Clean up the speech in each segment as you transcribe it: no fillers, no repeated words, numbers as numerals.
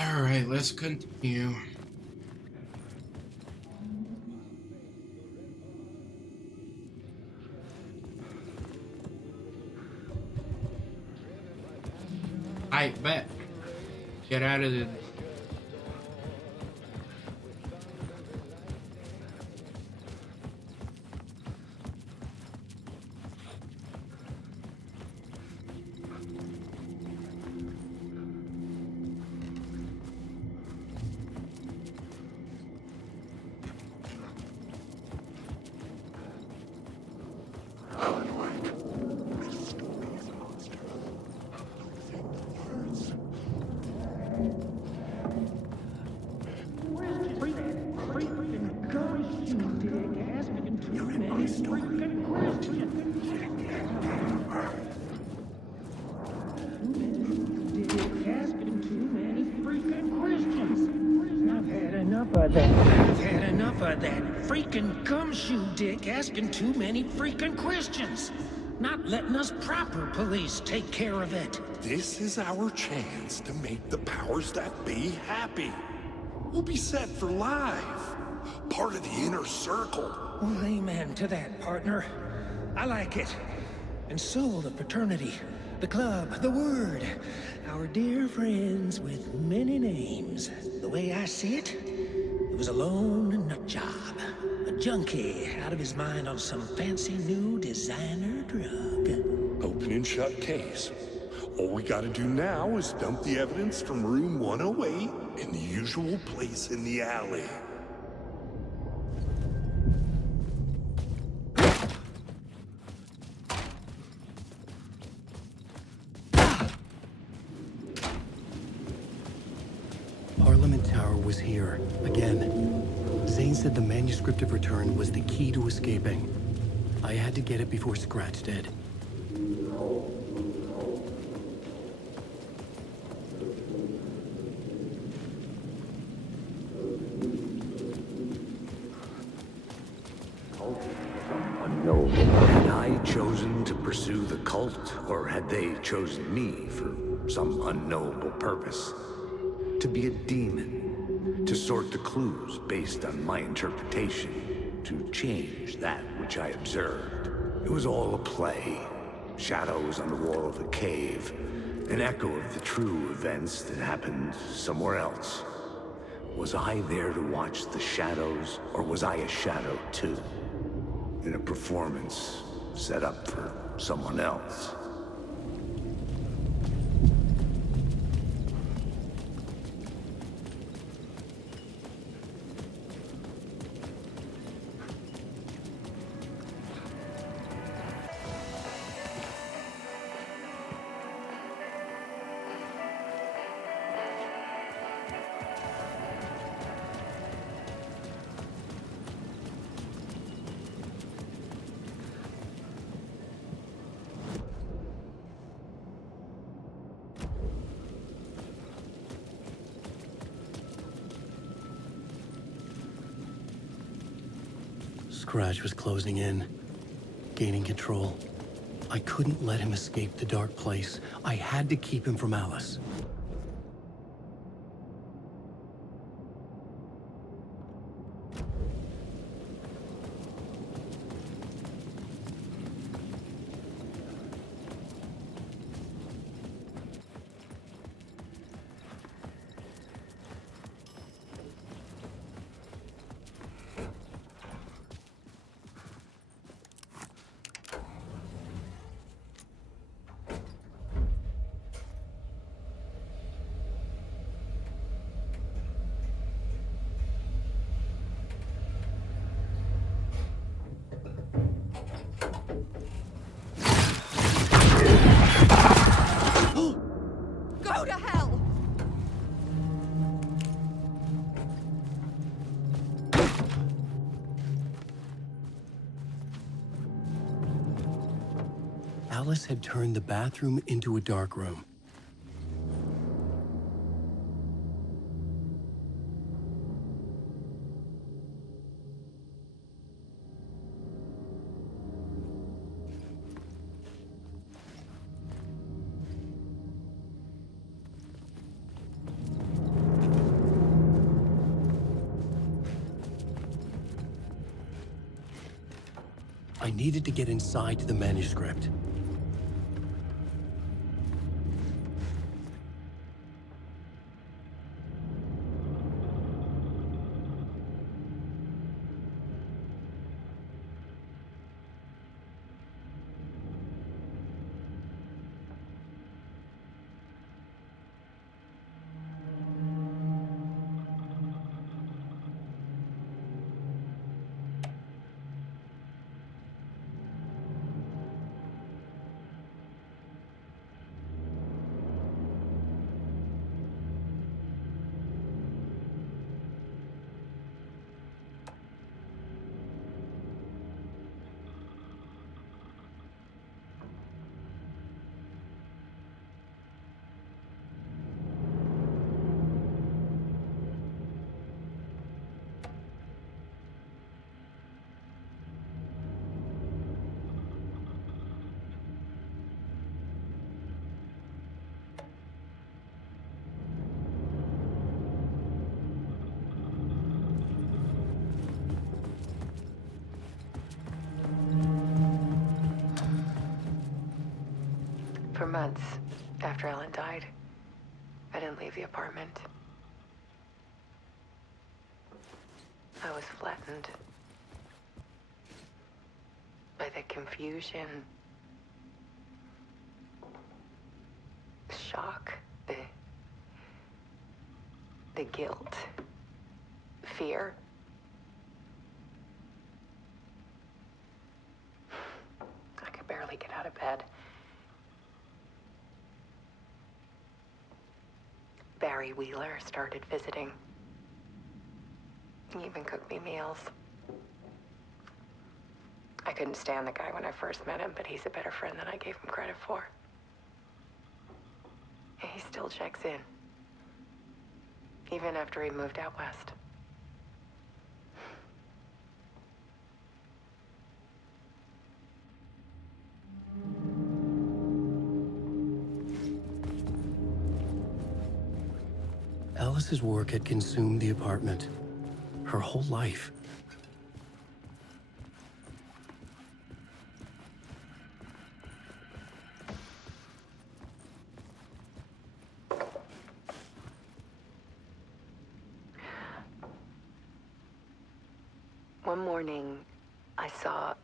All right, let's continue. I bet. Get out of the. I've had enough of that freaking gumshoe dick asking too many freaking questions. Not letting us proper police take care of it. This is our chance to make the powers that be happy. We'll be set for life. Part of the inner circle. Well, amen to that, partner. I like it. And so will the fraternity, the club, the word. Our dear friends with many names. The way I see it, it was a lone nut job. A junkie out of his mind on some fancy new designer drug. Open and shut case. All we gotta do now is dump the evidence from room 108 in the usual place in the alley. Parliament Tower was here, again. Zane said the manuscript of return was the key to escaping. I had to get it before Scratch did. Had I chosen to pursue the cult, or had they chosen me for some unknowable purpose? To be a demon, to sort the clues based on my interpretation, to change that which I observed. It was all a play. Shadows on the wall of the cave, an echo of the true events that happened somewhere else. Was I there to watch the shadows, or was I a shadow too? In a performance set up for someone else. Scratch was closing in, gaining control. I couldn't let him escape the dark place. I had to keep him from Alice. Go to hell! Alice had turned the bathroom into a dark room. I needed to get inside the manuscript. For months after Ellen died, I didn't leave the apartment. I was flattened by the confusion, the shock, the guilt, fear. I could barely get out of bed. Barry Wheeler started visiting. He even cooked me meals. I couldn't stand the guy when I first met him, but he's a better friend than I gave him credit for. And he still checks in, even after he moved out west. Alice's work had consumed the apartment. Her whole life. One morning, I saw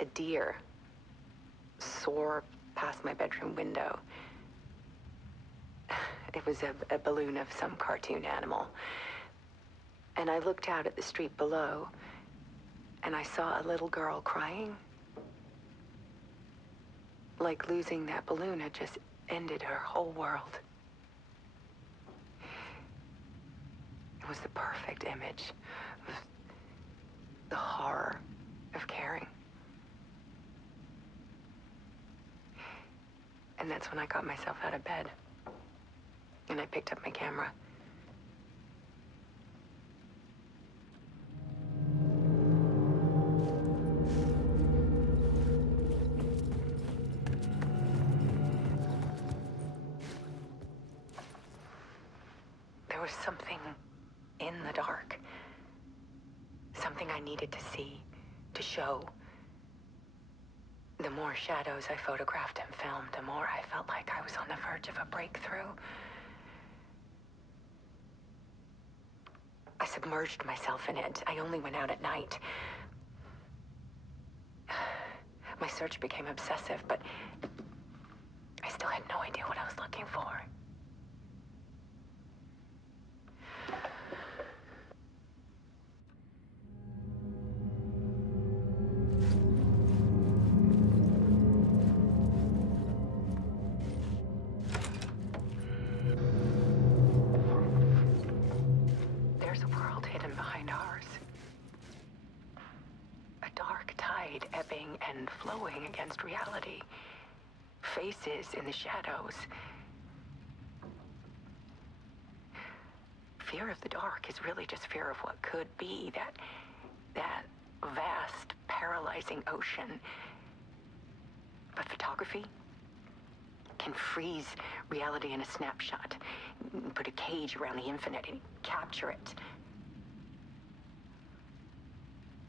a deer soar past my bedroom window. It was a balloon of some cartoon animal. And I looked out at the street below, and I saw a little girl crying. Like losing that balloon had just ended her whole world. It was the perfect image of the horror of caring. And that's when I got myself out of bed. And I picked up my camera. There was something in the dark. Something I needed to see, to show. The more shadows I photographed and filmed, the more I felt like I was on the verge of a breakthrough. I submerged myself in it. I only went out at night. My search became obsessive, but I still had no idea what I was looking for. There's a world hidden behind ours. A dark tide ebbing and flowing against reality. Faces in the shadows. Fear of the dark is really just fear of what could be, that vast, paralyzing ocean. But photography can freeze reality in a snapshot, put a cage around the infinite and capture it.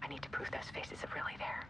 I need to prove those faces are really there.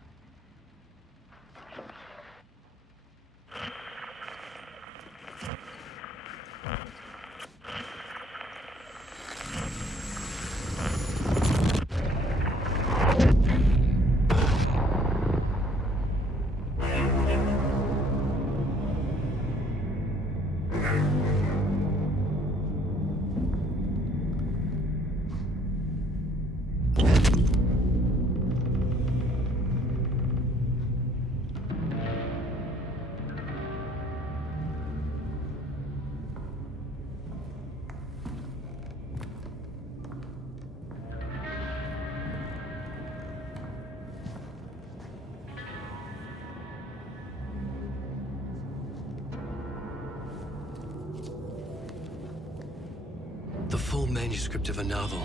The full manuscript of a novel.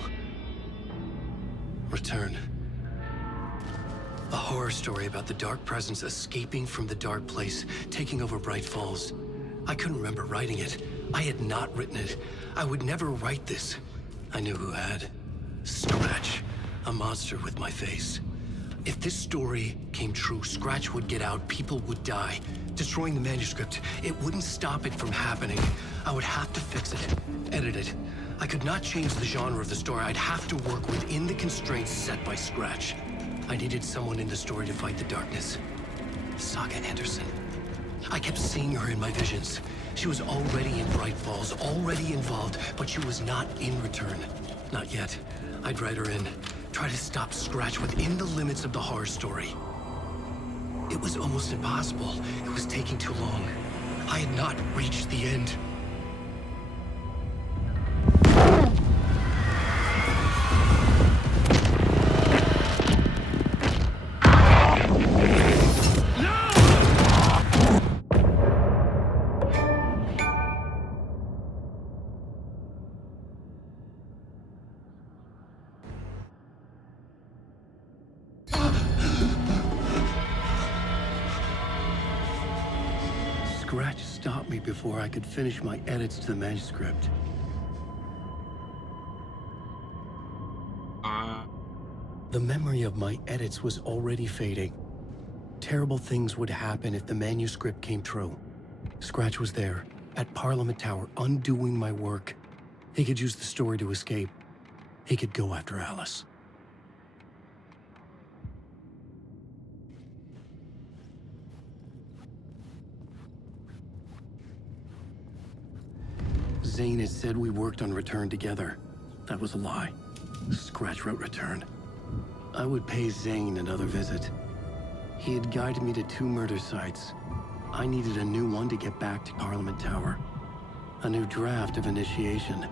Return. A horror story about the dark presence escaping from the dark place, taking over Bright Falls. I couldn't remember writing it. I had not written it. I would never write this. I knew who had. Scratch. A monster with my face. If this story came true, Scratch would get out, people would die. Destroying the manuscript, it wouldn't stop it from happening. I would have to fix it, edit it. I could not change the genre of the story. I'd have to work within the constraints set by Scratch. I needed someone in the story to fight the darkness. Saga Anderson. I kept seeing her in my visions. She was already in Bright Falls, already involved, but she was not in Return. Not yet. I'd write her in. Try to stop Scratch within the limits of the horror story. It was almost impossible. It was taking too long. I had not reached the end. Scratch stopped me before I could finish my edits to the manuscript. The memory of my edits was already fading. Terrible things would happen if the manuscript came true. Scratch was there, at Parliament Tower, undoing my work. He could use the story to escape. He could go after Alice. Zane had said we worked on Return together. That was a lie. Scratch wrote Return. I would pay Zane another visit. He had guided me to 2 murder sites. I needed a new one to get back to Parliament Tower. A new draft of Initiation.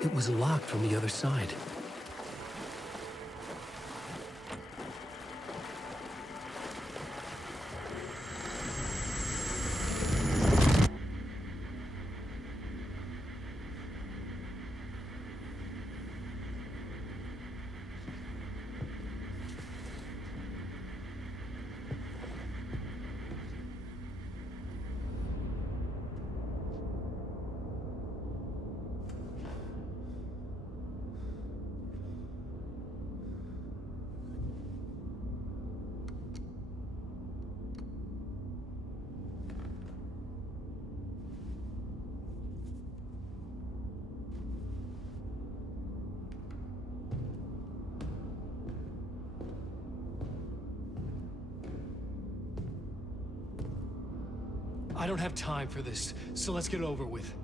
It was locked from the other side. I don't have time for this, so let's get it over with.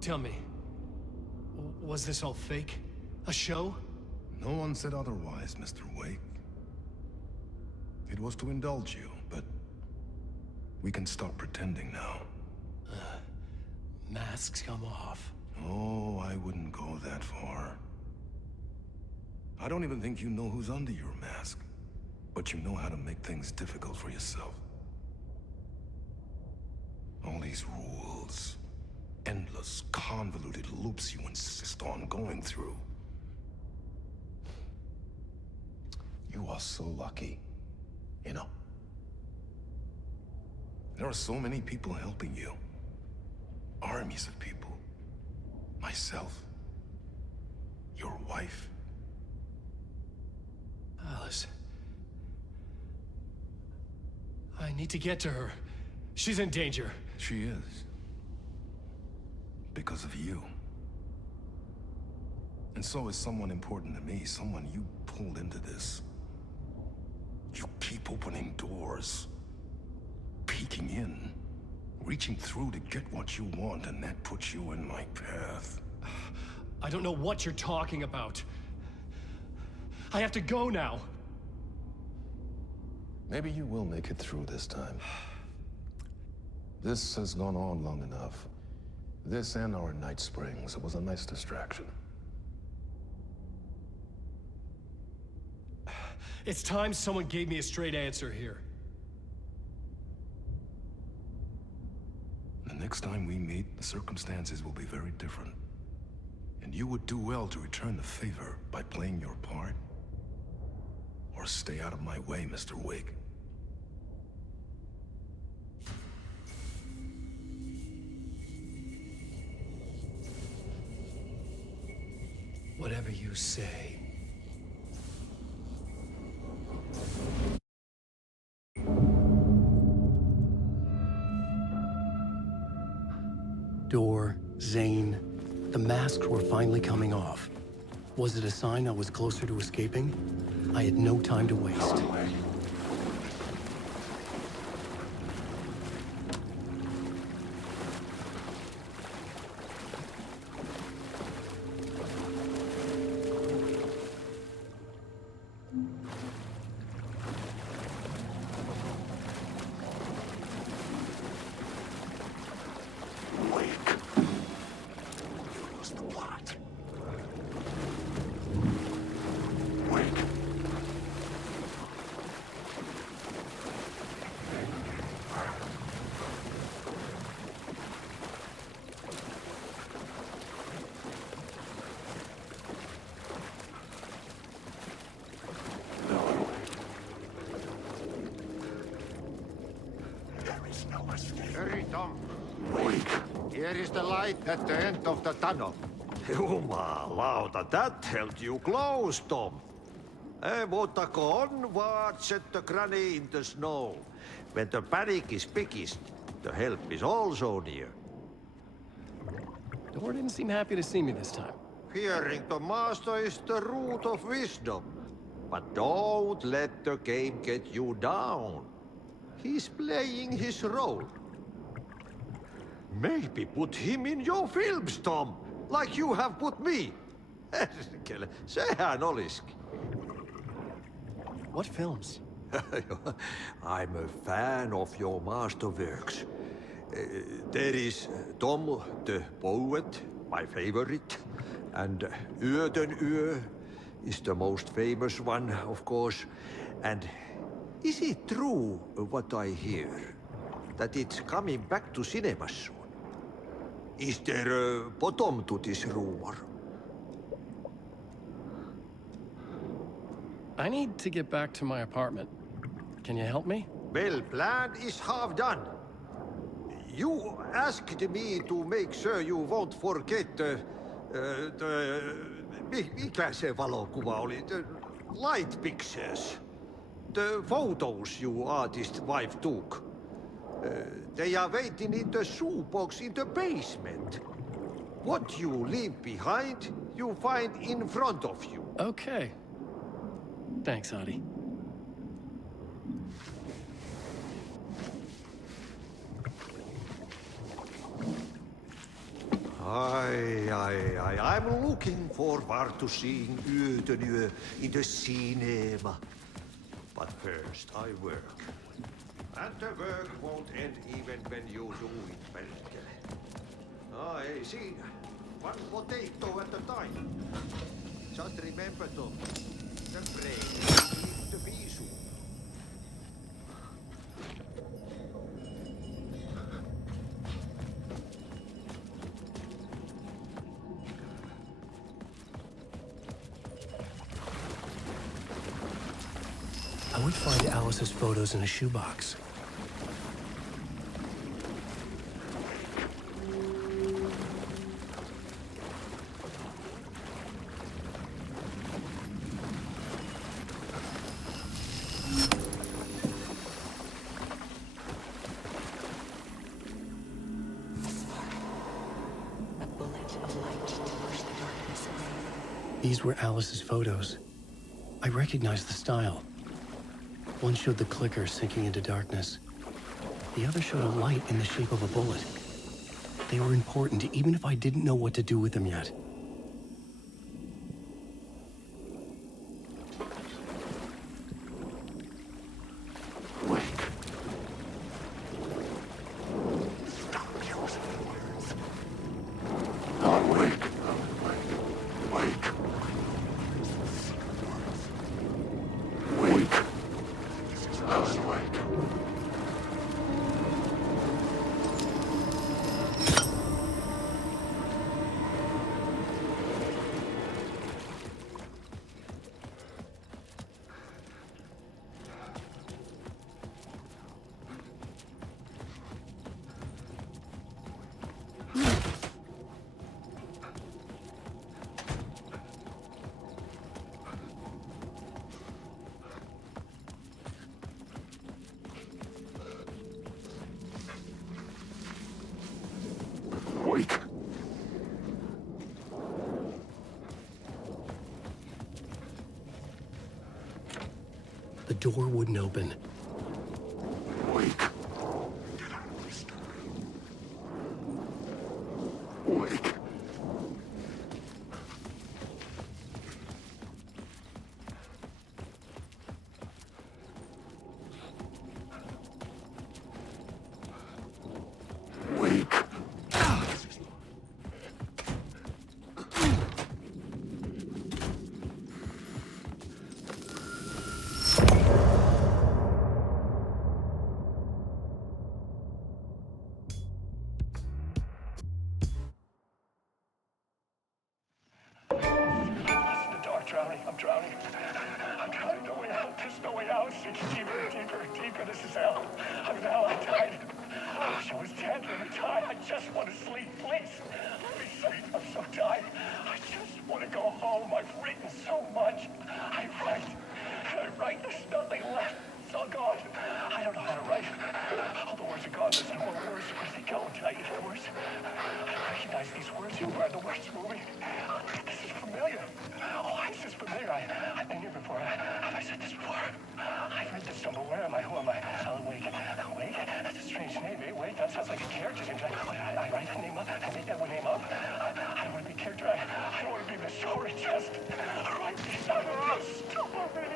Tell me, was this all fake? A show? No one said otherwise, Mr. Wake. It was to indulge you, but we can stop pretending now. Masks come off. Oh, I wouldn't go that far. I don't even think you know who's under your mask, but you know how to make things difficult for yourself. All these rules, endless, convoluted loops you insist on going through. You are so lucky, you know. There are so many people helping you. Armies of people. Myself. Your wife. Alice. I need to get to her. She's in danger. She is. Because of you. And so is someone important to me, someone you pulled into this. You keep opening doors, peeking in, reaching through to get what you want, and that puts you in my path. I don't know what you're talking about. I have to go now. Maybe you will make it through this time. This has gone on long enough. This and our Night Springs. It was a nice distraction. It's time someone gave me a straight answer here. The next time we meet, the circumstances will be very different. And you would do well to return the favor by playing your part. Or stay out of my way, Mr. Wig. Whatever you say. Door, Zane, the masks were finally coming off. Was it a sign I was closer to escaping? I had no time to waste. Hurry, Tom. Here is the light at the end of the tunnel. Jumalauta, that held you close, Tom. Mutta onward, said the granny in the snow. When the panic is biggest, the help is also near. Door didn't seem happy to see me this time. Fearing the master is the root of wisdom. But don't let the game get you down. He's playing his role. Maybe put him in your films, Tom, like you have put me. Sehän olisikin. What films? I'm a fan of your masterworks. There is Tom the Poet, my favorite, and Yöden Yö is the most famous one, of course. And is it true what I hear, that it's coming back to cinemas soon? Is there a bottom to this rumor? I need to get back to my apartment. Can you help me? Well, plan is half done. You asked me to make sure you won't forget mikä se valokuva oli? The light pictures. The photos your artist wife took. They are waiting in the shoebox in the basement. What you leave behind, you find in front of you. Okay. Thanks, Adi. I'm looking forward to seeing Yöden Yö in the cinema. But first, I work. And the work won't end even when you do it, Pelkele. Ei siinä. One potato at a time. Just remember, Tom, the brain needs to be soup. I would find Alice's photos in a shoebox. A bullet of light to push the darkness away. These were Alice's photos. I recognized the style. One showed the clicker sinking into darkness. The other showed a light in the shape of a bullet. They were important, even if I didn't know what to do with them yet. Wake. The door wouldn't open. Wake. Wake. Wake. I'm drowning. No way out. There's no way out. It's deeper. This is hell. I'm in hell. I died. I wish I was dead. Let me die. I just want to sleep. Please. Let me sleep. I'm so tired. I just want to go home. I've written so much. I write. There's nothing left. It's all gone. I don't know how to write. All the words are gone. There's no more words. Where do they go? Did I eat the words? I recognize these words. Who are the words moving? This is familiar. Oh, this is familiar. I've been here before. Have I said this before? I've read this somewhere. Where am I? Who am I? Alan Wake. Wake? That's a strange name, eh? Wake? That sounds like a character name. I write a name up. I make that one name up. I don't want to be a character. I don't want to be the story. Just write these out of the story.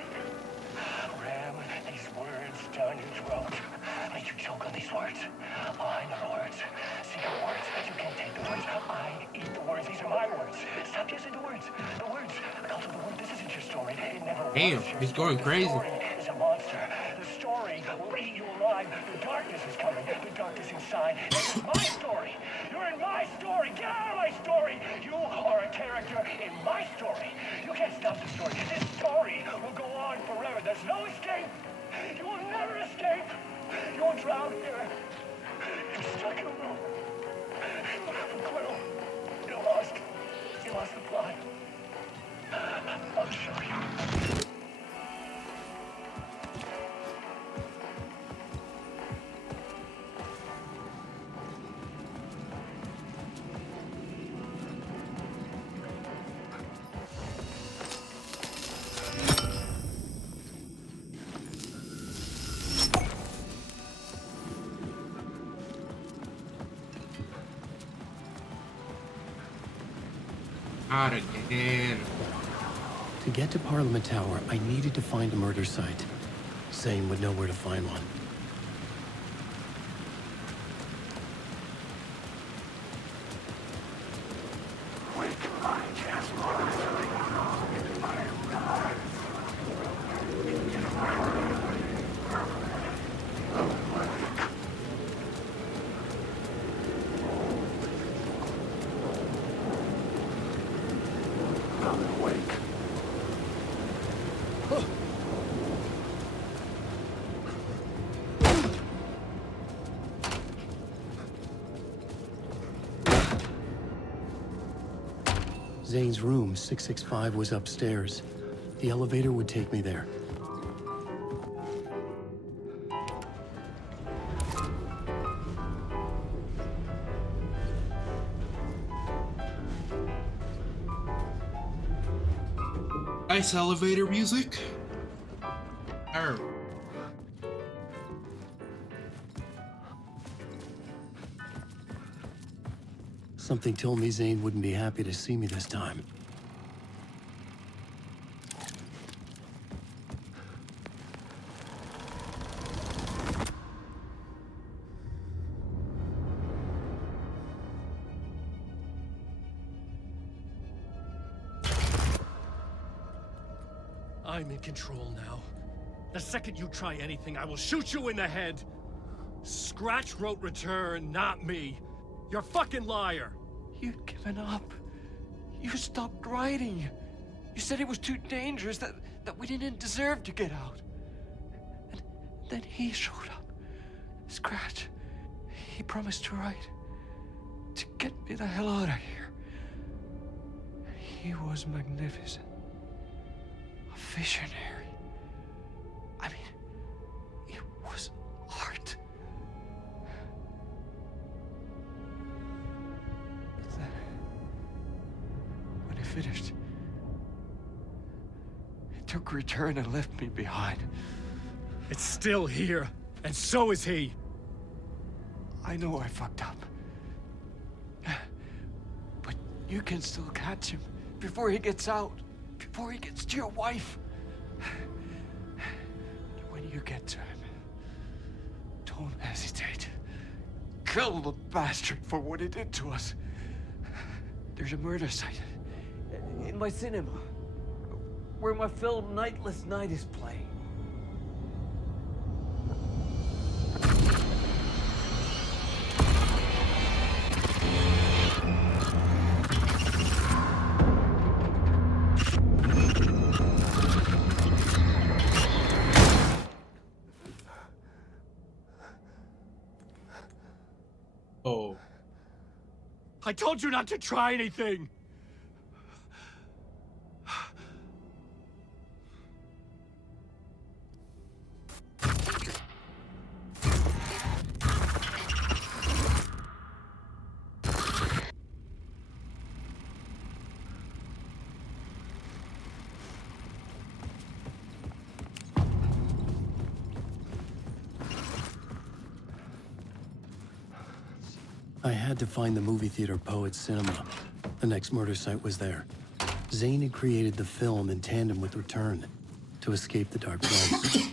Ram these words down your throat. Make you choke on these words. I know the words. Secret words. You can't take the words. I eat the words. These are my words. Stop using the words. The words. Cult of the word. This isn't your story. It never was. Damn, he's going crazy. The story is a monster. The story will eat you alive. The darkness is coming. The darkness inside. This is my story. You're in my story. Get out of my story. You are a character in my story. You can't stop the story. This story will go on forever. There's no escape. You will never escape. You will drown here. You're stuck in a room. You don't have a clue. You're lost. You lost the plot. I'll show you. Out again. To get to Parliament Tower, I needed to find a murder site. Zane would know where to find one. Zane's room, 665, was upstairs. The elevator would take me there. Hey. Nice elevator music. Oh. Something told me Zane wouldn't be happy to see me this time. I'm in control now. The second you try anything, I will shoot you in the head. Scratch wrote return, not me. You're a fucking liar. You'd given up. You stopped writing. You said it was too dangerous, that we didn't deserve to get out. And then he showed up. Scratch. He promised to write. To get me the hell out of here. He was magnificent. A visionary. I mean, it was art. But then, when he finished, he took a return and left me behind. It's still here, and so is he. I know I fucked up. But you can still catch him before he gets out. Before he gets to your wife. When you get to him, don't hesitate. Kill the bastard for what he did to us. There's a murder site in my cinema where my film Nightless Night is playing. Oh. I told you not to try anything! I had to find the movie theater Poet's Cinema. The next murder site was there. Zane had created the film in tandem with Return to escape the dark place.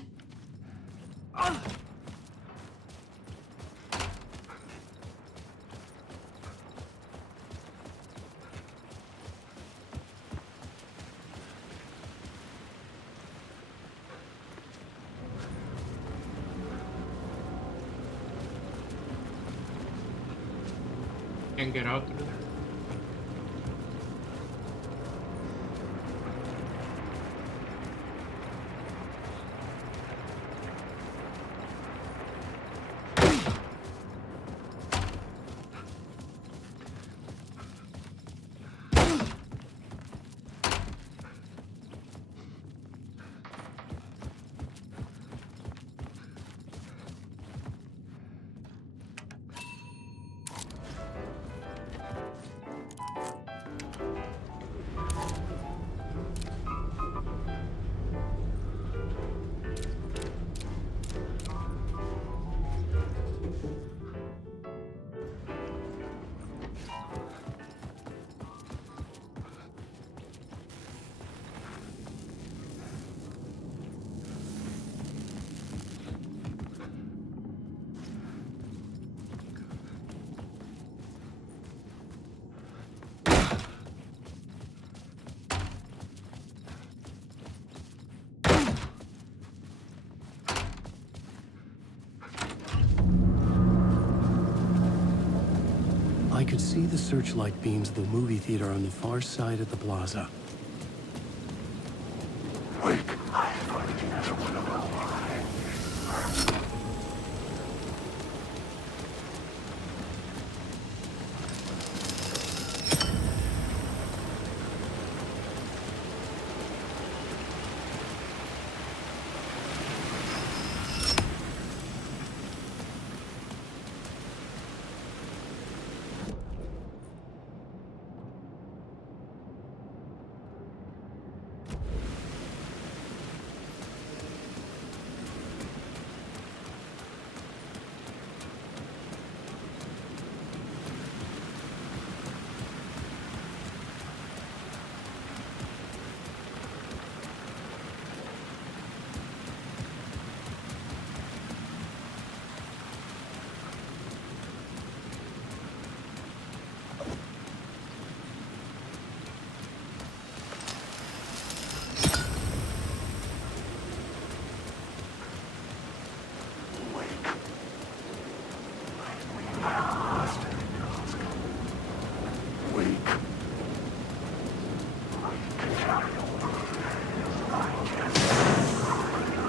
Can't get out through there. I could see the searchlight beams of the movie theater on the far side of the plaza. Wake.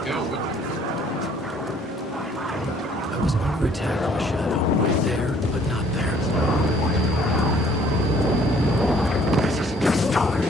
go with I was under attack from a shadow. There, but not there. This is the start.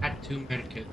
Had to medikit.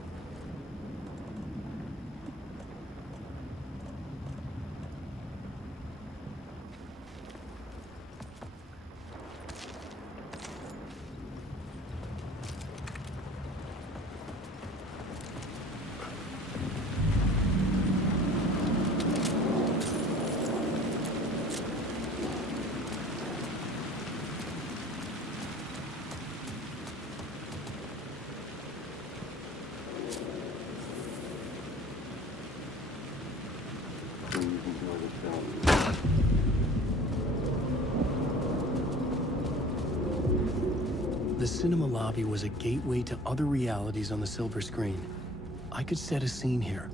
The cinema lobby was a gateway to other realities on the silver screen. I could set a scene here.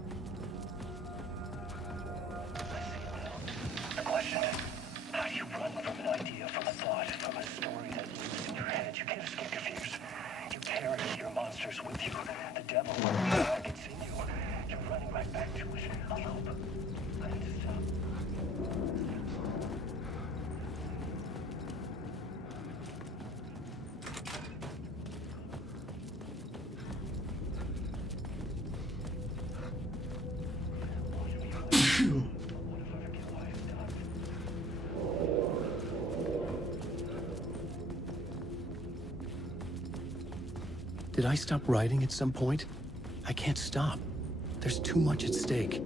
The question is, how do you run from an idea, from a thought, from a story that lives in your head? You can't escape your fears. You carry your monsters with you. The devil, wherever gets in you. You're running right back to it. A loop. I had to stop. Did I stop writing at some point? I can't stop. There's too much at stake.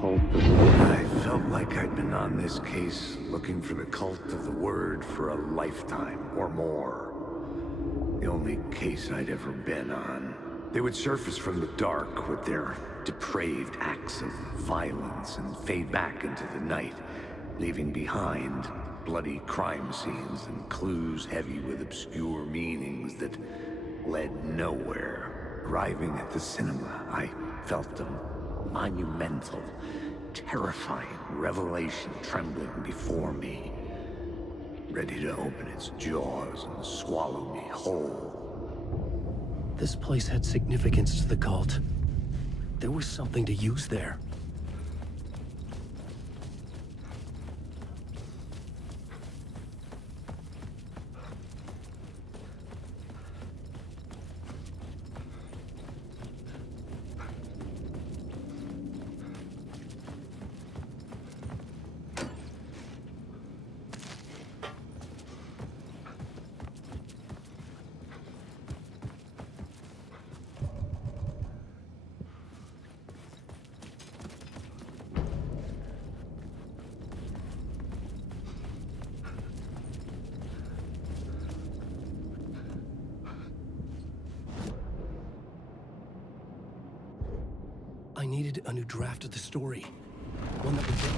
I felt felt like I'd been on this case looking for the cult of the word for a lifetime or more. The only case I'd ever been on. They would surface from the dark with their depraved acts of violence and fade back into the night, leaving behind bloody crime scenes and clues heavy with obscure meanings that led nowhere. Arriving at the cinema, I felt a monumental, terrifying revelation trembling before me, ready to open its jaws and swallow me whole. This place had significance to the cult. There was something to use there. I needed a new draft of the story. One that would get...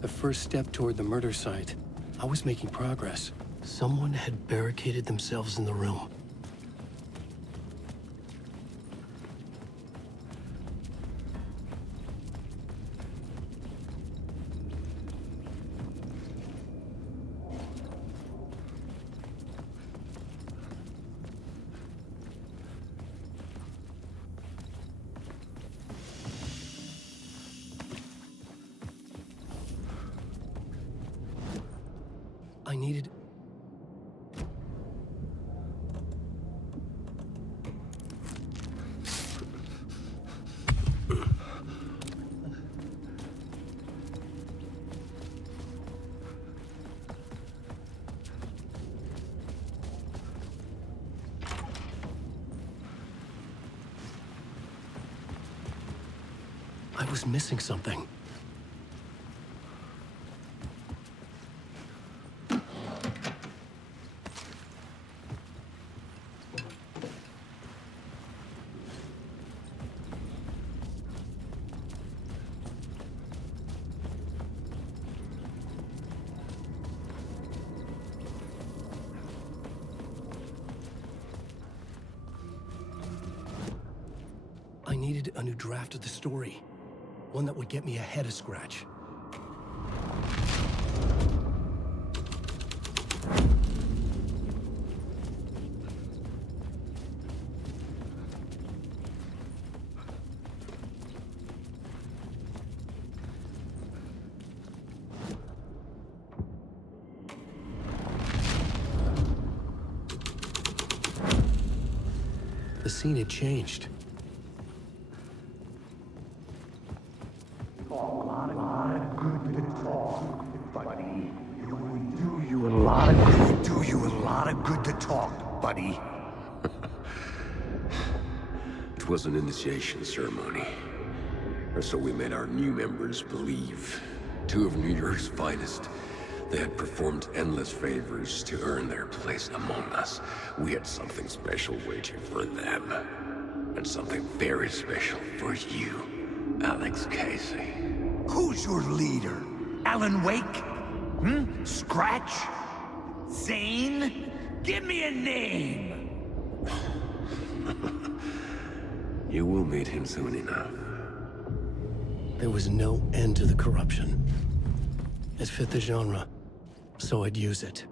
The first step toward the murder site. I was making progress. Someone had barricaded themselves in the room. I needed... I was missing something. I needed a new draft of the story. One that would get me ahead of Scratch. The scene had changed. Do you a lot of good to talk, buddy. It was an initiation ceremony. Or so we made our new members believe. Two of New York's finest. They had performed endless favors to earn their place among us. We had something special waiting for them. And something very special for you, Alex Casey. Who's your leader? Alan Wake? Scratch? Zane? Give me a name! You will meet him soon enough. There was no end to the corruption. It fit the genre, so I'd use it.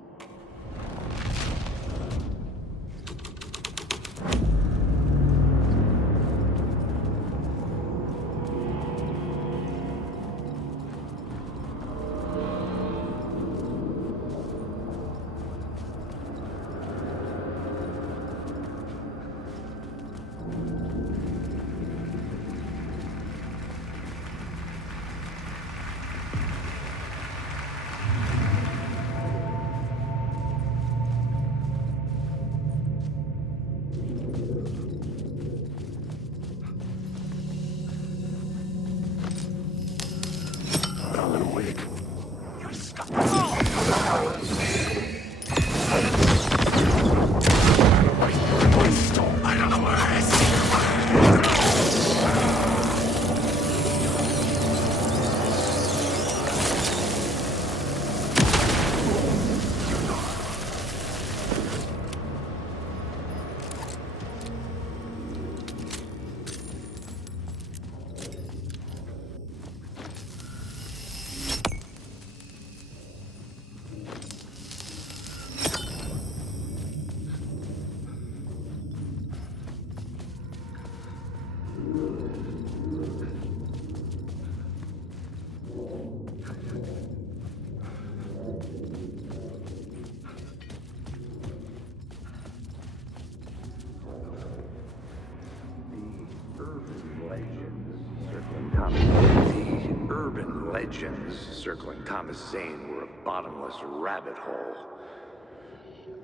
The urban legends circling Thomas Zane were a bottomless rabbit hole.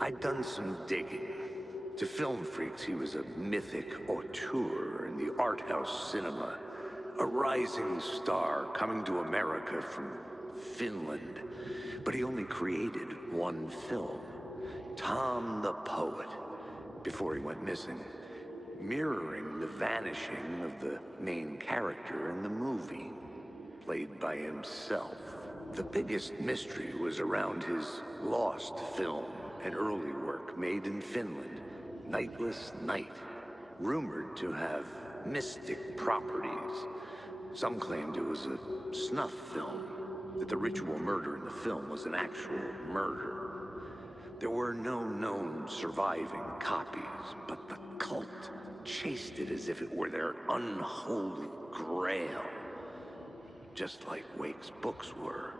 I'd done some digging. To film freaks, he was a mythic auteur in the art house cinema. A rising star coming to America from Finland. But he only created one film, Tom the Poet, before he went missing, mirroring the vanishing of the main character in the movie, played by himself. The biggest mystery was around his lost film, an early work made in Finland, Nightless Night, rumored to have mystic properties. Some claimed it was a snuff film, that the ritual murder in the film was an actual murder. There were no known surviving copies, but the cult chased it as if it were their unholy grail, just like Wake's books were.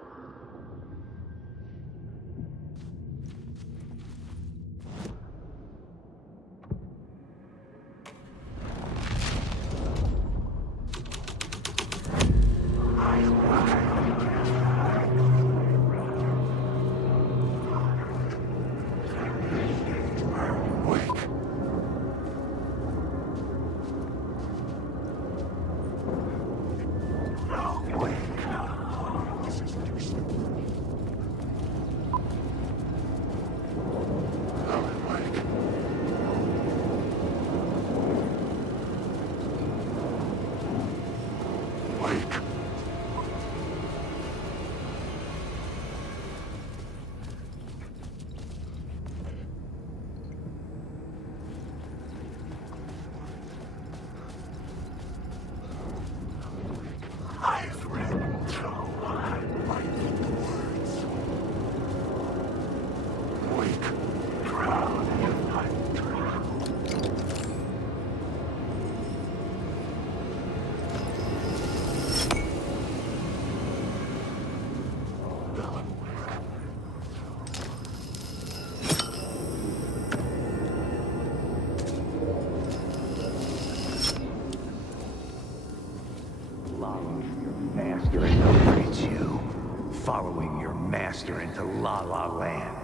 Following your master into La La Land.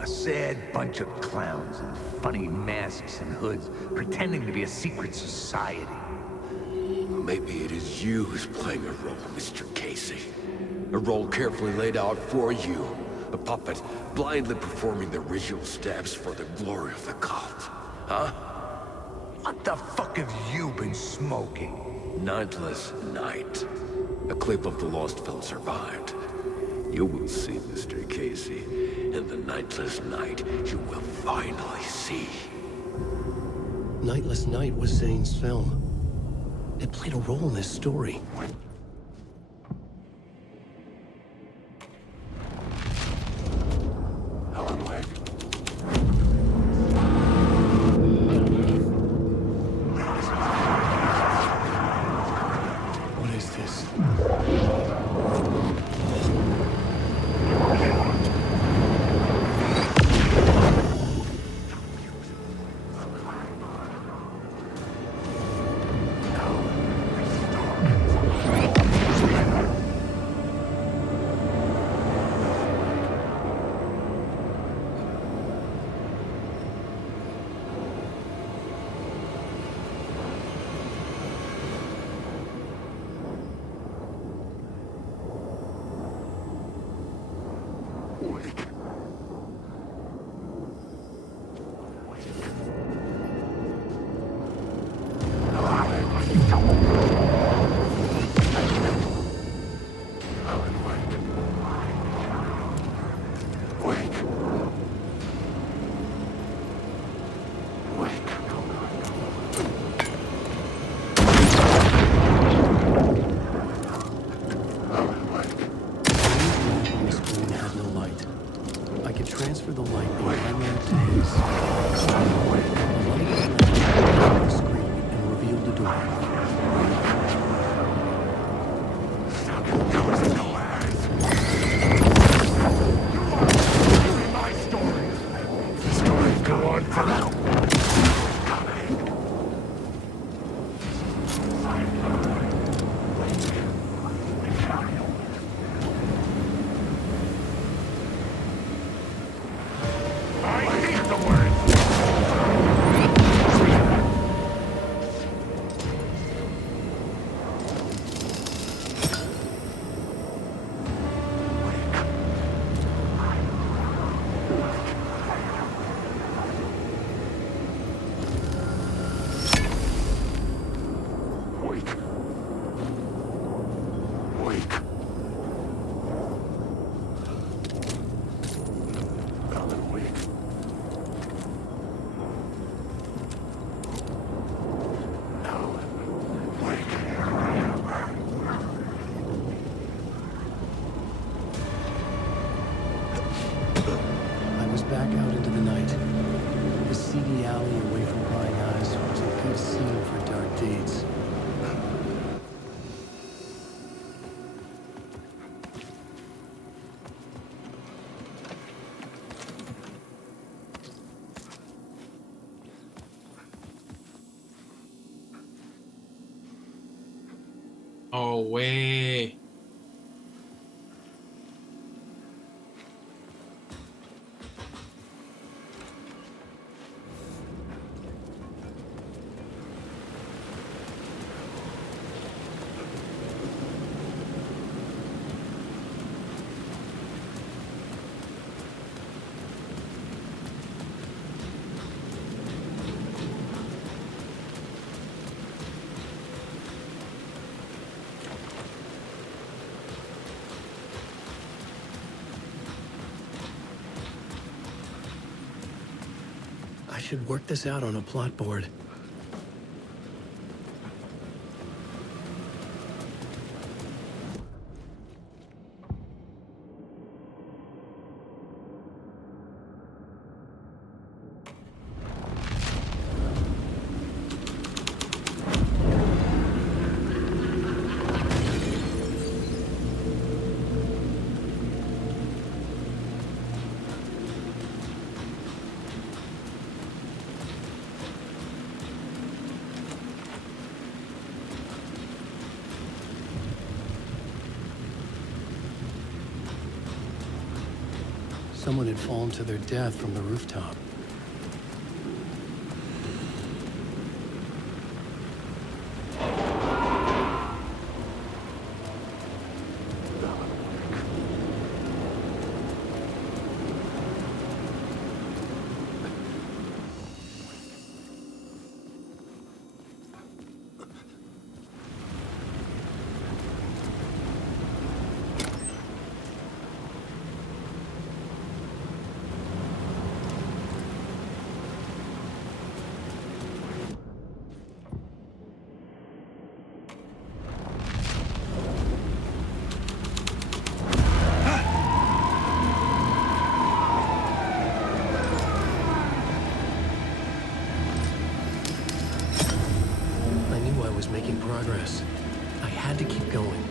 A sad bunch of clowns in funny masks and hoods, pretending to be a secret society. Maybe it is you who's playing a role, Mr. Casey. A role carefully laid out for you. A puppet, blindly performing the ritual steps for the glory of the cult. Huh? What the fuck have you been smoking? Nightless Night. A clip of the lost film survived. You will see, Mr. Casey. In the Nightless Night, you will finally see. Nightless Night was Zane's film. It played a role in this story. Transfer the light in primary to his. The light flashed on the screen and revealed the door. My story. The stories go on forever. Back out into the night. The seedy alley away from prying eyes was a good scene for dark deeds. Oh, way. I should work this out on a plot board. Someone had fallen to their death from the rooftop. Making progress. I had to keep going.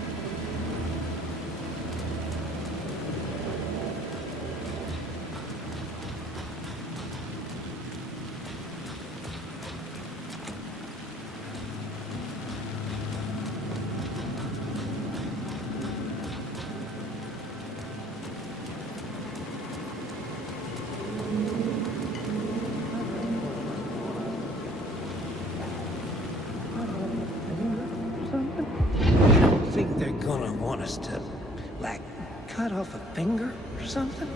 Think they're gonna want us to, like, cut off a finger or something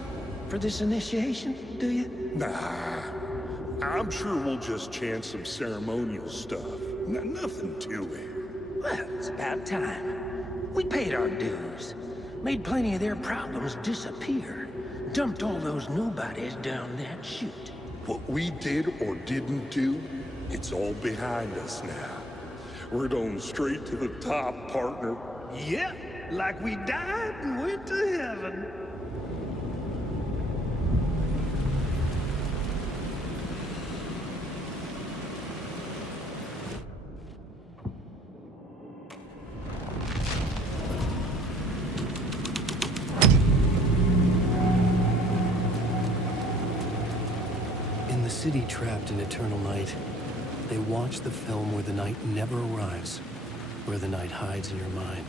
for this initiation, do you? Nah, I'm sure we'll just chant some ceremonial stuff. Nothing to it. Well, it's about time. We paid our dues. Made plenty of their problems disappear. Dumped all those nobodies down that chute. What we did or didn't do, it's all behind us now. We're going straight to the top, partner. Yep, like we died and went to heaven. In the city trapped in eternal night, they watch the film where the night never arrives, where the night hides in your mind.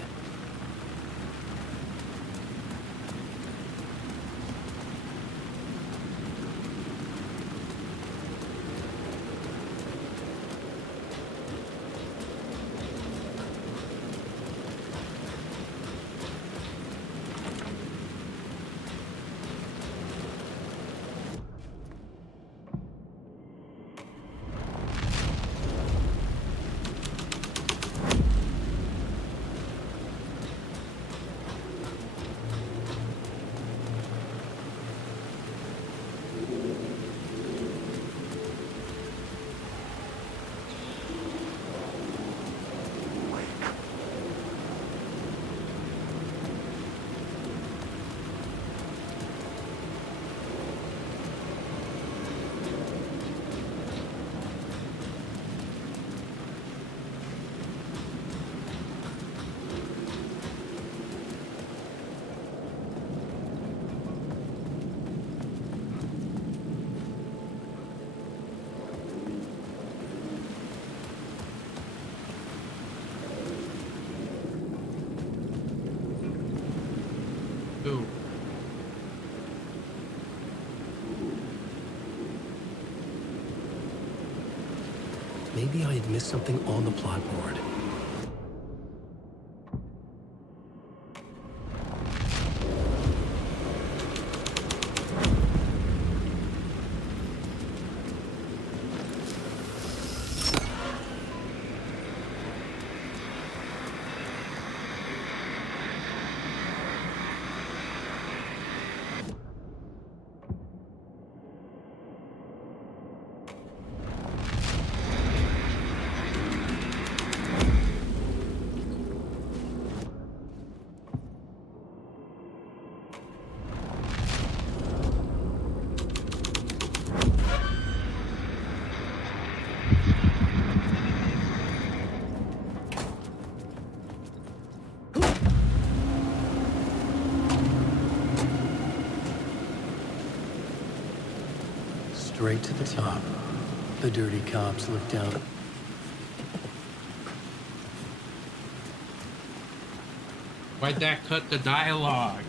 Ooh. Maybe I had missed something on the plot board. Straight to the top. The dirty cops look down. Why'd that cut the dialogue?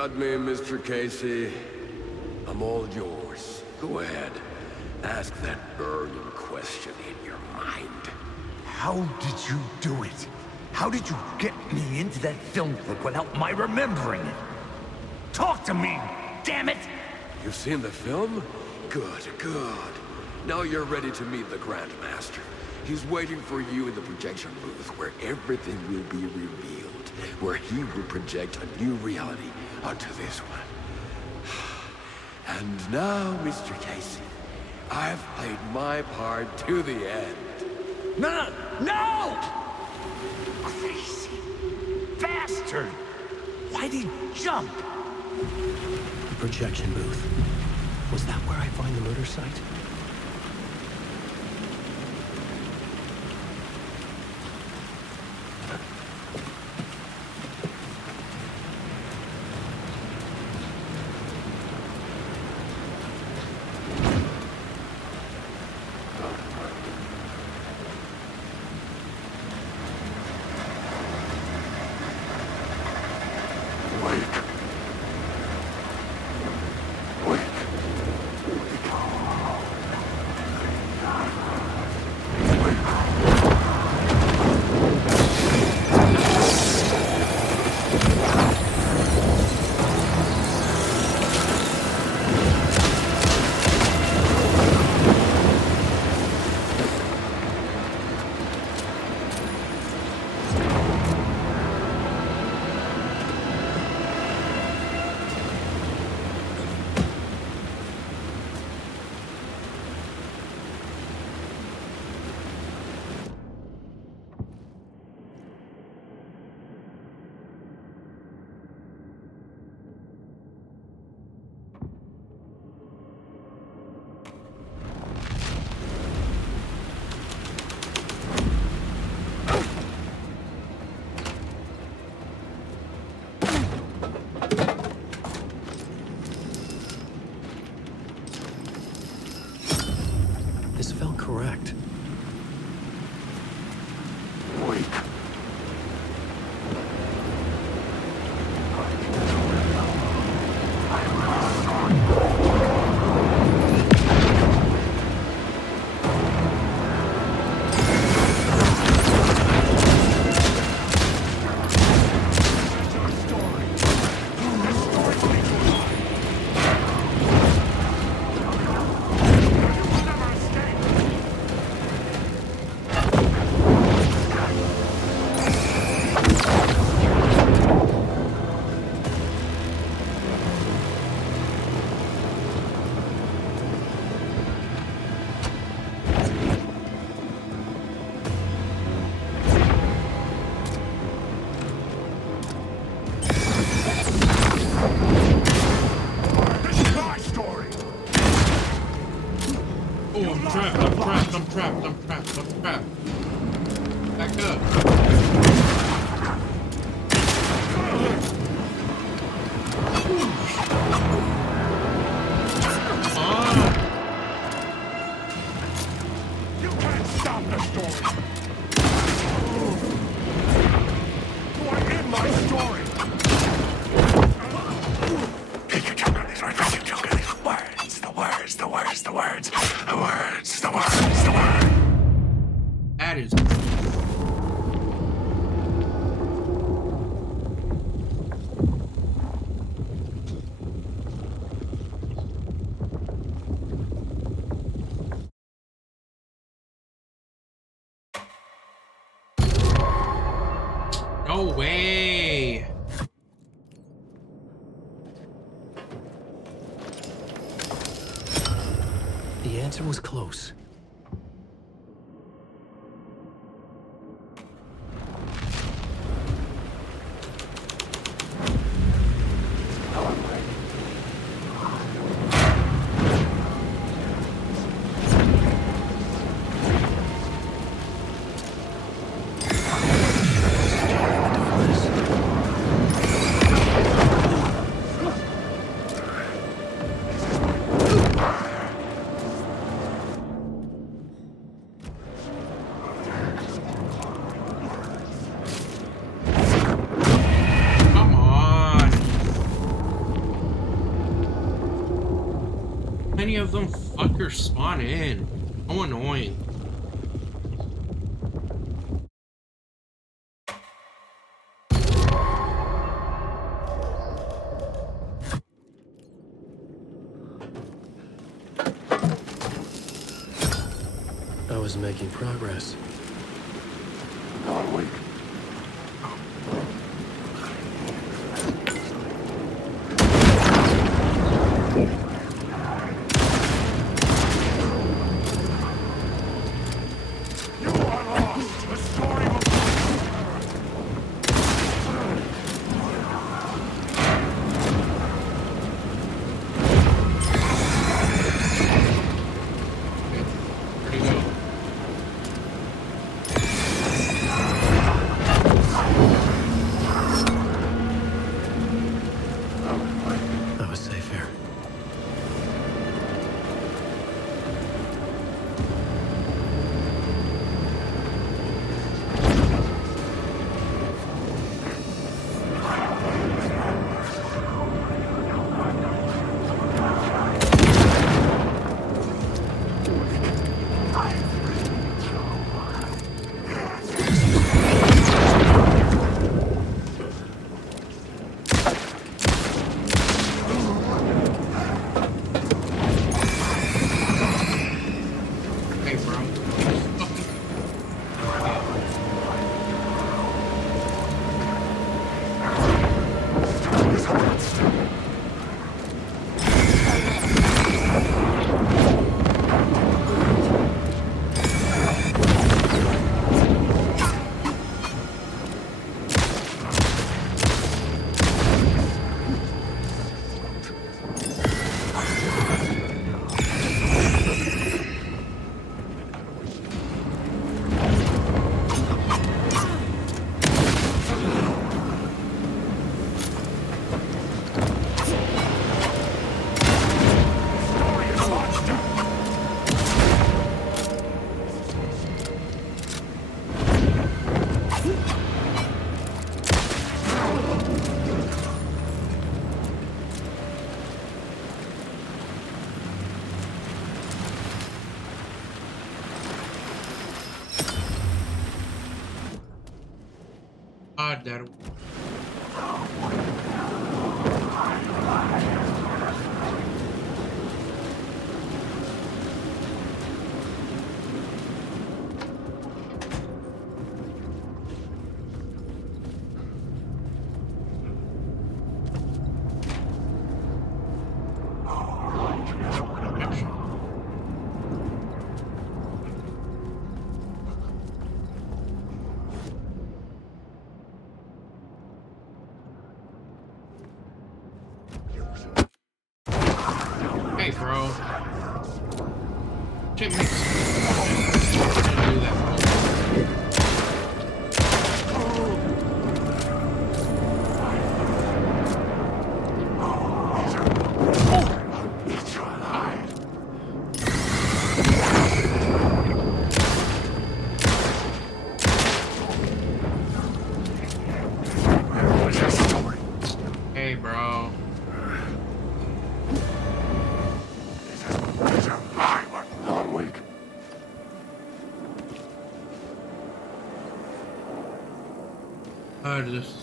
got me, Mr. Casey. I'm all yours. Go ahead. Ask that burning question in your mind. How did you do it? How did you get me into that film clip without my remembering it? Talk to me, damn it! You've seen the film? Good, good. Now you're ready to meet the Grandmaster. He's waiting for you in the projection booth where everything will be revealed, where he will project a new reality onto this one. And now, Mr. Casey, I've played my part to the end. No! No! Crazy bastard! Why'd he jump? The projection booth. Was that where I find the murder site? This felt correct. I'm trapped. Back up. You can't stop the story. You are in my story. Take your tongue on these words. Take your tongue on these words. The words. The words. The words. The words. The words. The words. That is. No way. The answer was close. many of them fuckers spawn in? So annoying. I was making progress. Not weak. I was safe here. Hey, bro. God, that. Hey, bro. Shit makes do that, bro. Hey, bro. Not weak. This.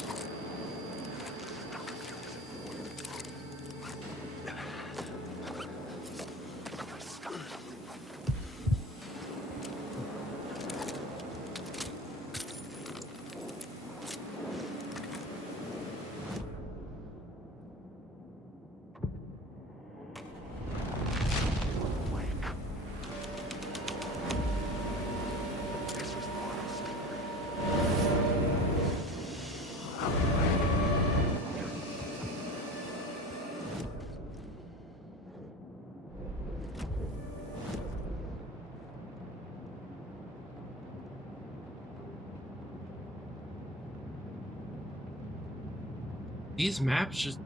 These maps just.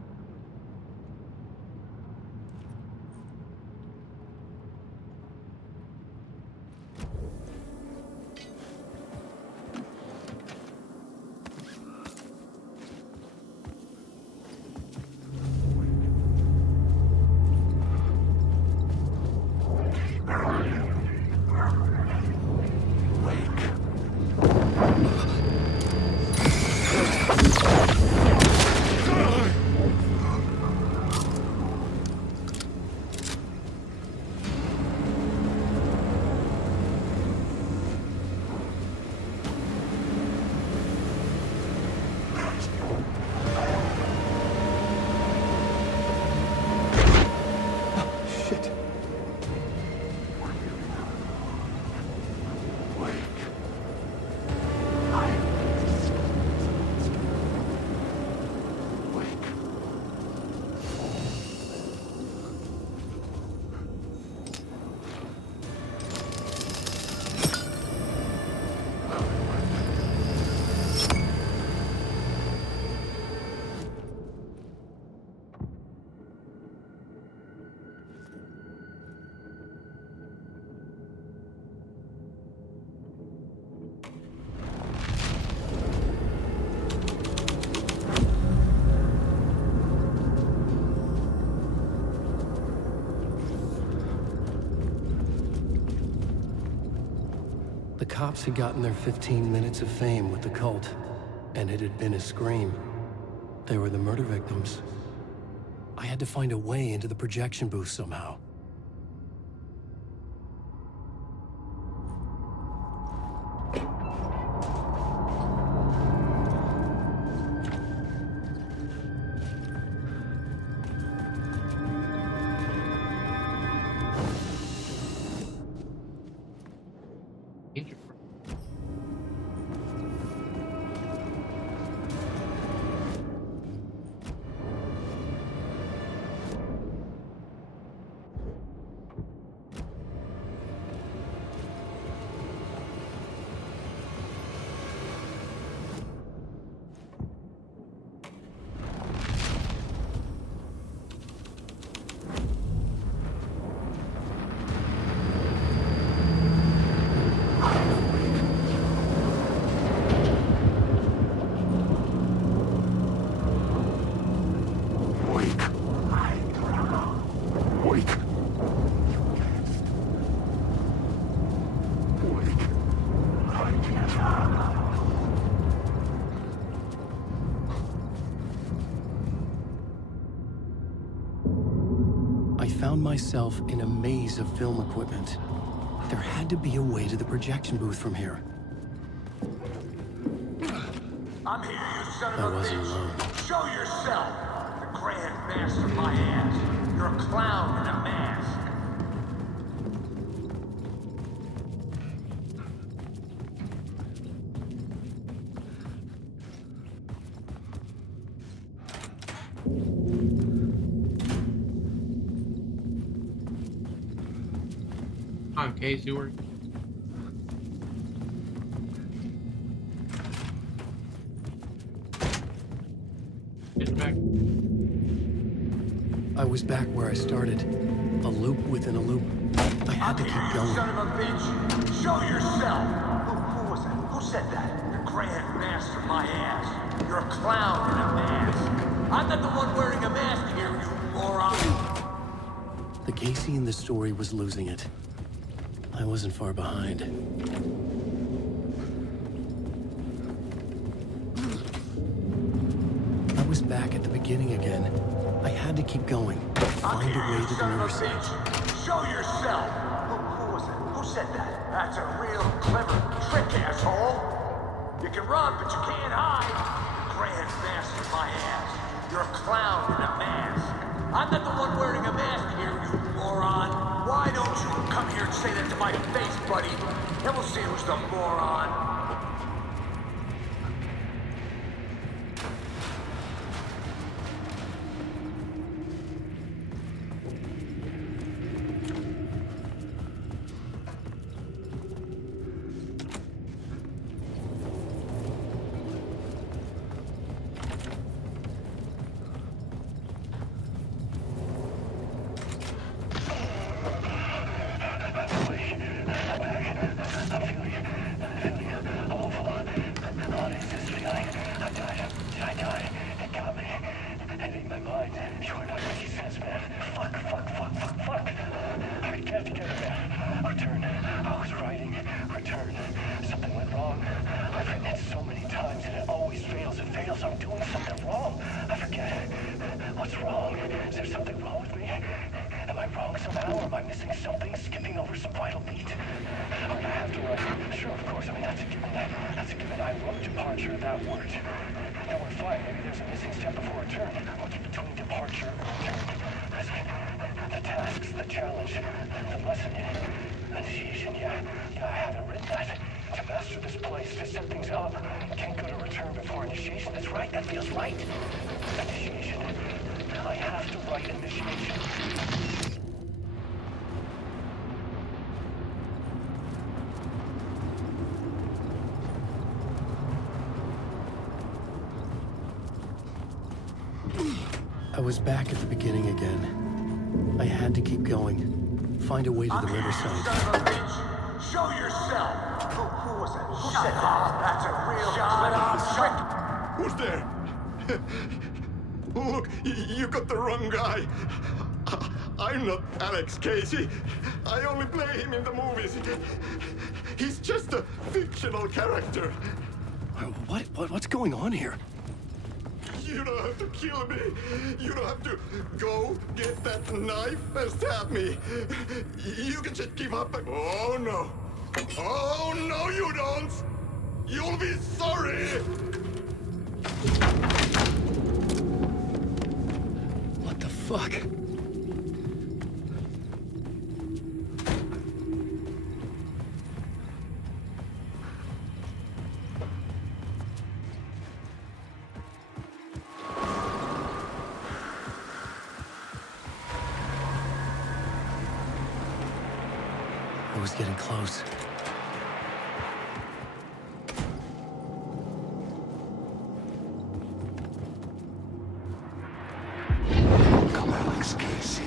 The cops had gotten their 15 minutes of fame with the cult, and it had been a scream. They were the murder victims. I had to find a way into the projection booth somehow. I found myself in a maze of film equipment. There had to be a way to the projection booth from here. I'm here, you son I of a wasn't bitch. alone. Show yourself. The Grand Master of my ass. You're a clown in a mask. On Casey, we're back. I was back where I started. A loop within a loop. I had to keep going. Son of a bitch. Show yourself. Who was that? Who said that? The Grand Master of my ass. You're a clown in a mask. I'm not the one wearing a mask here, you moron. The Casey in the story was losing it. I wasn't far behind. I was back at the beginning again. I had to keep going. Find a way to the other side. Show yourself. Who was that? Who said that? That's a real clever trick, asshole. You can run, but you can't hide. Grand Master of my ass. You're a clown in a mask. I'm not the one wearing a mask here, you moron. Why don't you come here and say that to my face, buddy? Then we'll see who's the moron. I was back at the beginning again. I had to keep going. Find a way to the riverside. Son of a bitch. Show yourself. Who was that? Who said that? That's a real trick. Who's there? Look, you got the wrong guy. I'm not Alex Casey. I only play him in the movies. He's just a fictional character. What's going on here? You don't have to kill me. You don't have to go get that knife and stab me. You can just give up. Oh no. Oh no, you don't. You'll be sorry. What the fuck? I was getting close. Come, Alex Casey.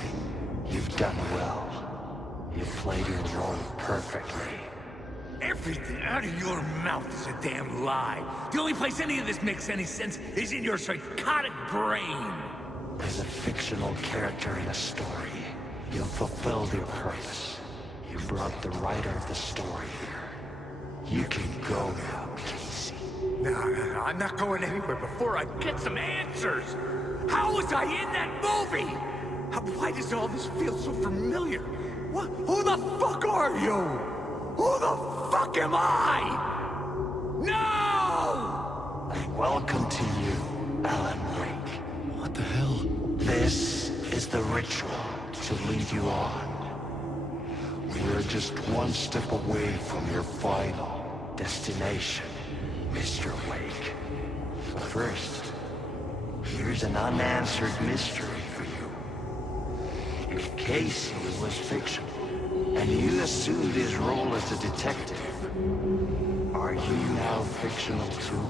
You've done well. You've played your role perfectly. Everything out of your mouth is a damn lie. The only place any of this makes any sense is in your psychotic brain. As a fictional character in a story, you've fulfilled your purpose. You brought the writer of the story here. You can go now, Casey. No, I'm not going anywhere before I get some answers. How was I in that movie? Why does all this feel so familiar? What? Who the fuck are you? Who the fuck am I? No! Welcome to you, Alan Wake. What the hell? This is the ritual to lead you on. We're just one step away from your final destination, Mr. Wake. But first, here's an unanswered mystery for you. If Casey was fictional, and you assumed his role as a detective, are you now fictional too?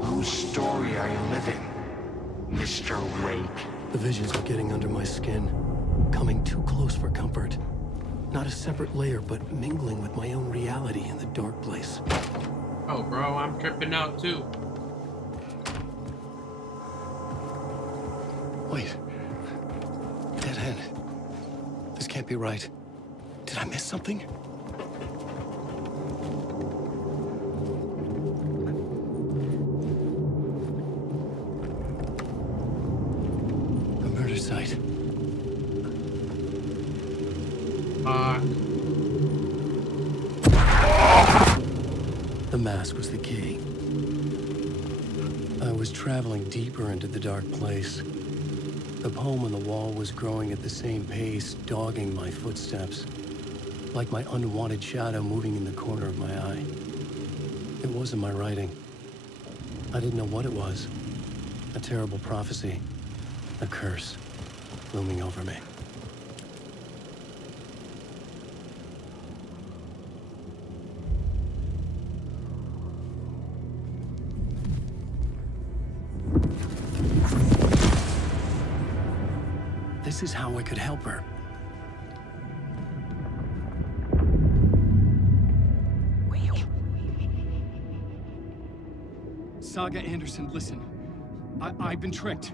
Whose story are you living, Mr. Wake? The visions are getting under my skin, coming too close for comfort. Not a separate layer, but mingling with my own reality in the dark place. Oh, bro, I'm tripping out too. Wait. Dead end. This can't be right. Did I miss something? A murder site. The mask was the key. I was traveling deeper into the dark place. The poem on the wall was growing at the same pace, dogging my footsteps, like my unwanted shadow moving in the corner of my eye. It wasn't my writing. I didn't know what it was. A terrible prophecy, a curse, looming over me. This is how I could help her. Saga Anderson, listen. I've been tricked.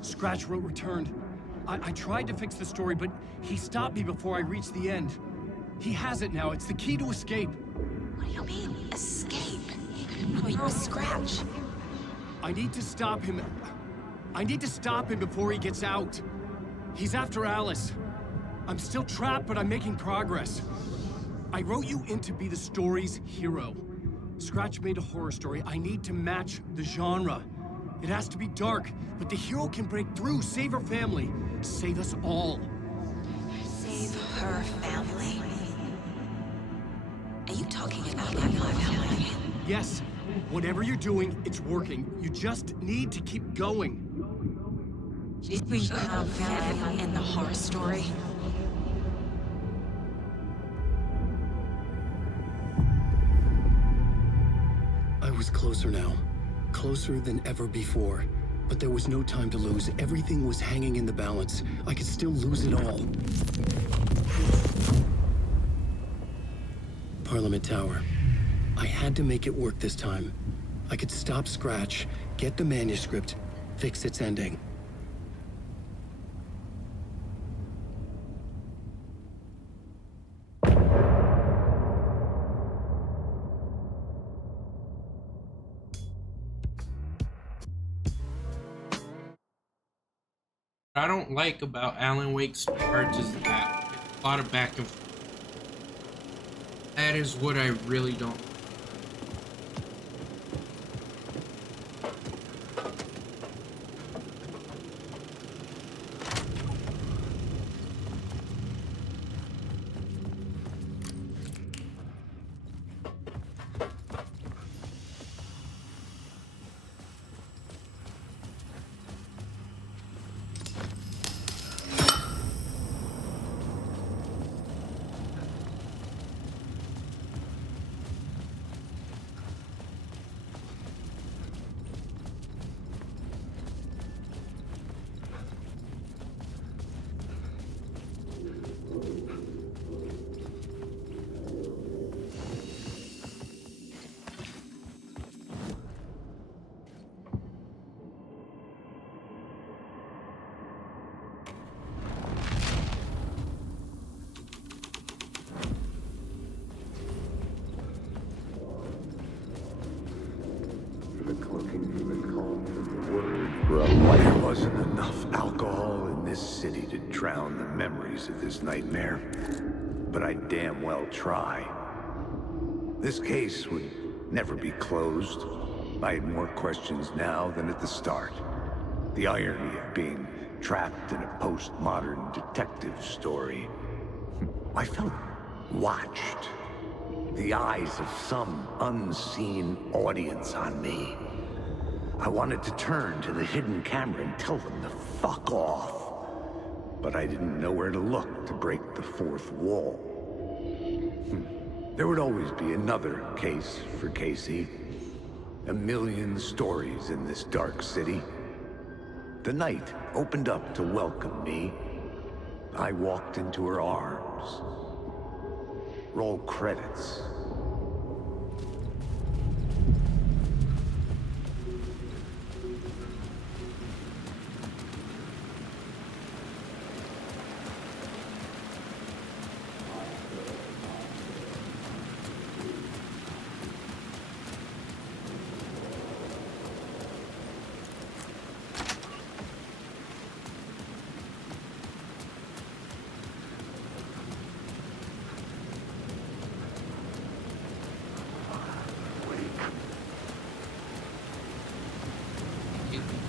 Scratch wrote returned. I tried to fix the story, but he stopped me before I reached the end. He has it now. It's the key to escape. What do you mean, escape? Oh, you're a Scratch. I need to stop him. I need to stop him before he gets out. He's after Alice. I'm still trapped, but I'm making progress. I wrote you in to be the story's hero. Scratch made a horror story. I need to match the genre. It has to be dark, but the hero can break through, save her family, save us all. Save her family? Are you talking about my family? Yes. Whatever you're doing, it's working. You just need to keep going. Did we have family in the horror story? I was closer now. Closer than ever before. But there was no time to lose. Everything was hanging in the balance. I could still lose it all. Parliament Tower. I had to make it work this time. I could stop Scratch, get the manuscript, fix its ending. What I don't like about Alan Wake's cards is that it's a lot of back and forth. That is what I really don't. There wasn't enough alcohol in this city to drown the memories of this nightmare, but I damn well try. This case would never be closed. I had more questions now than at the start. The irony of being trapped in a postmodern detective story. I felt watched. The eyes of some unseen audience on me. I wanted to turn to the hidden camera and tell them to fuck off. But I didn't know where to look to break the fourth wall. There would always be another case for Casey. A million stories in this dark city. The night opened up to welcome me. I walked into her arms. Roll credits.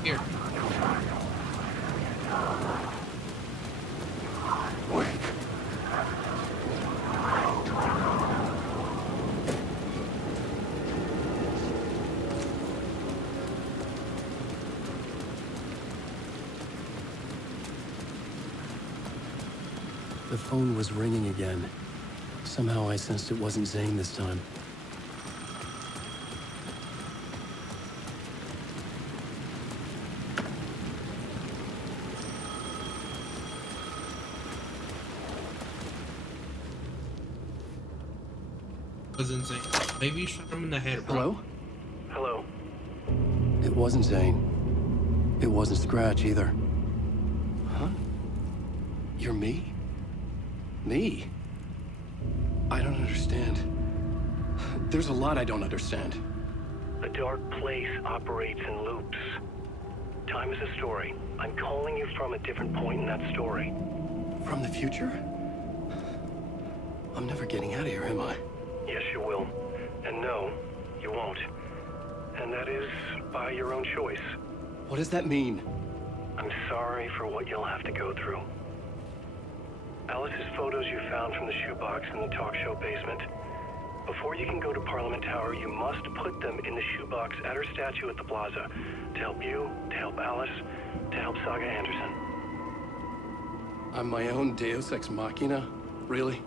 Here. The phone was ringing again. Somehow I sensed it wasn't Zane this time. Wasn't Zane. Maybe you shot him in the head. Hello? Hello. It wasn't Zane. It wasn't Scratch either. Huh? You're me? Me? I don't understand. There's a lot I don't understand. The dark place operates in loops. Time is a story. I'm calling you from a different point in that story. From the future? I'm never getting out of here, am I? Yes, you will. And no, you won't. And that is by your own choice. What does that mean? I'm sorry for what you'll have to go through. Alice's photos you found from the shoebox in the talk show basement. Before you can go to Parliament Tower, you must put them in the shoebox at her statue at the plaza. To help you, to help Alice, to help Saga Anderson. I'm my own Deus Ex Machina? Really?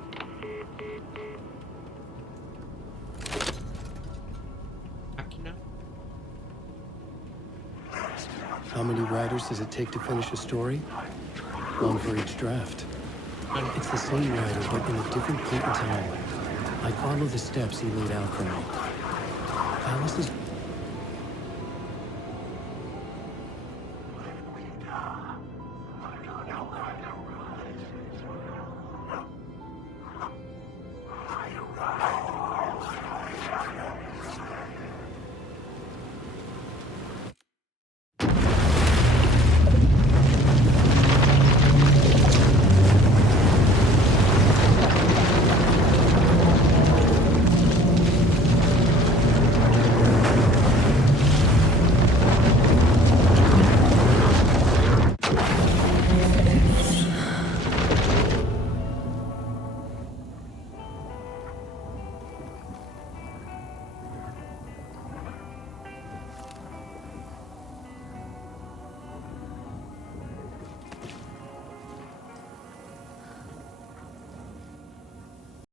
How many writers does it take to finish a story? One for each draft. It's the same writer, but in a different point in time. I follow the steps he laid out for me. Alice's